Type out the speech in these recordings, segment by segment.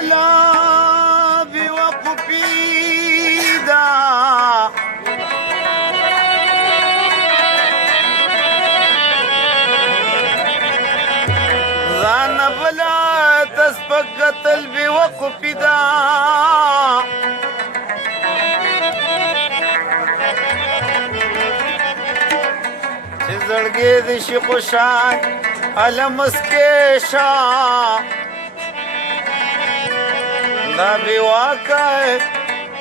بلا بوقفي دا ځان بلا تسبق قتل بوقفي دا چې زړګې د شي خوشان علمس کې شا دا بی واقع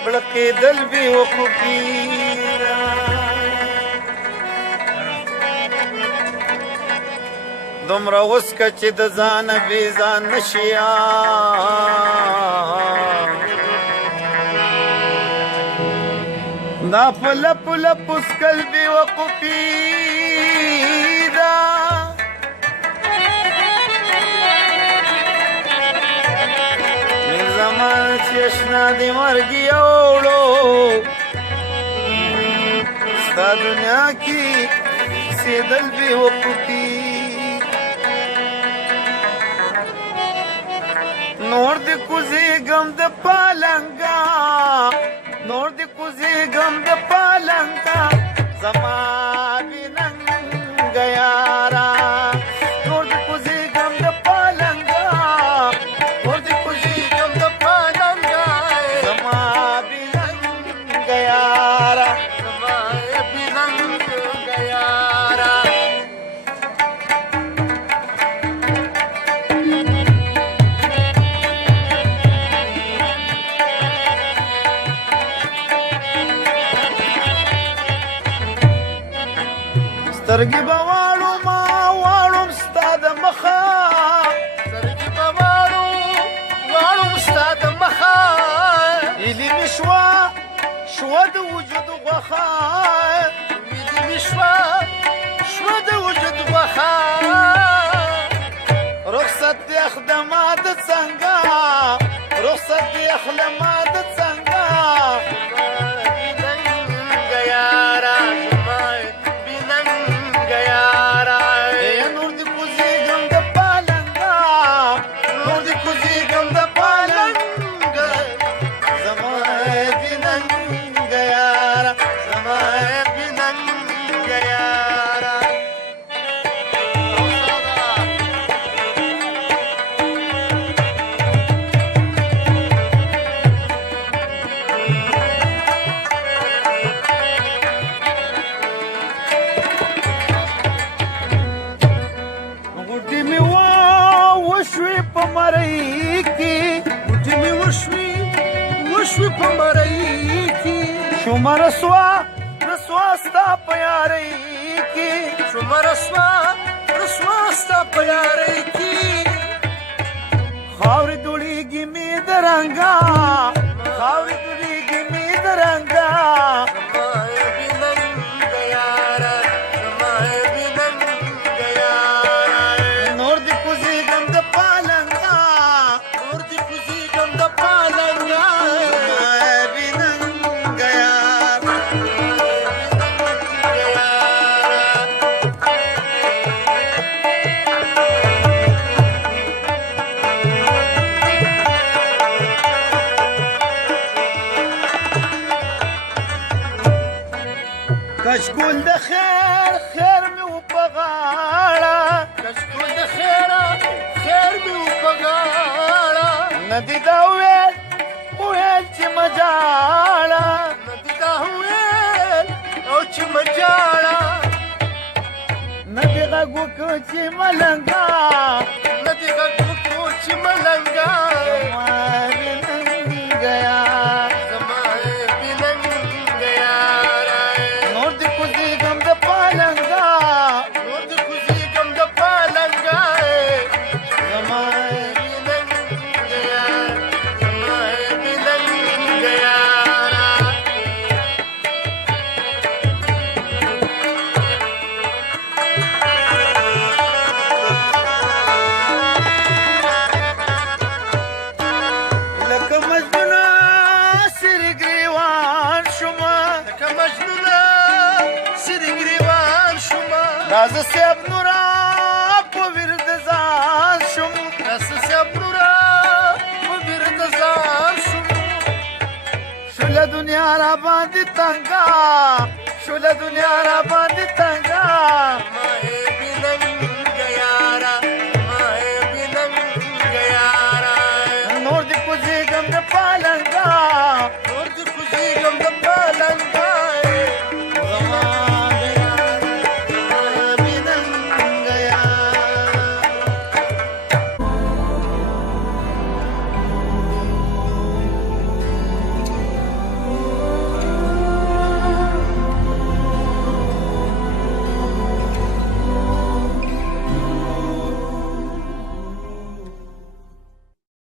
بلقی دل بی وقفی دومره وسکه چې د ځانه بې ځان نشیا دا په لپو لپو سکل بې وقفي ده من زمان چې اشنا د مرګ یوړو ستا دنیا کې سیدل بې وقفي نور د کوزي غم د پالنګا نور د کوزي غم د پالنګا زما بننګ یارا نور د کوزي غم د پالنګا نور د کوزي غم د پالنګا زما بننګ یارا زما بننګ یارا سترګې به واړو ما واړم ستا د مخه سترګې به واړم ستا د مخه هیلې مې شوه د وجود غوښه هیلې مې شوه د وجود غوښه رخصت دې اخله ما د څنګه رخصت دې اخله ما د څنګه وشوي په مرۍ کې شومه رسوا ستا په یارۍ کې شومه رسوا ستا په یارۍ کې خاورې دوړېږي مې د رنګا خاورې دوړېږي مې د رنګا نور دې کوزېږم د پالنګا نور دې کوزېږم د پالنګا کشکول د خیر مې و په غاړه کشکول د خیر مې و په غاړه نه دې دا ویل چې مه جاړه نه دې دا ویل چې مه جاړه نه دې غږ وکړو چې ملنګا نه دې غږ وکړو چې ملنګا رازه سیب نورا په ورد ځان شم رازه سیب نورا په ورد دنیا را باندې تنګا شول دنیا را باندې تنګا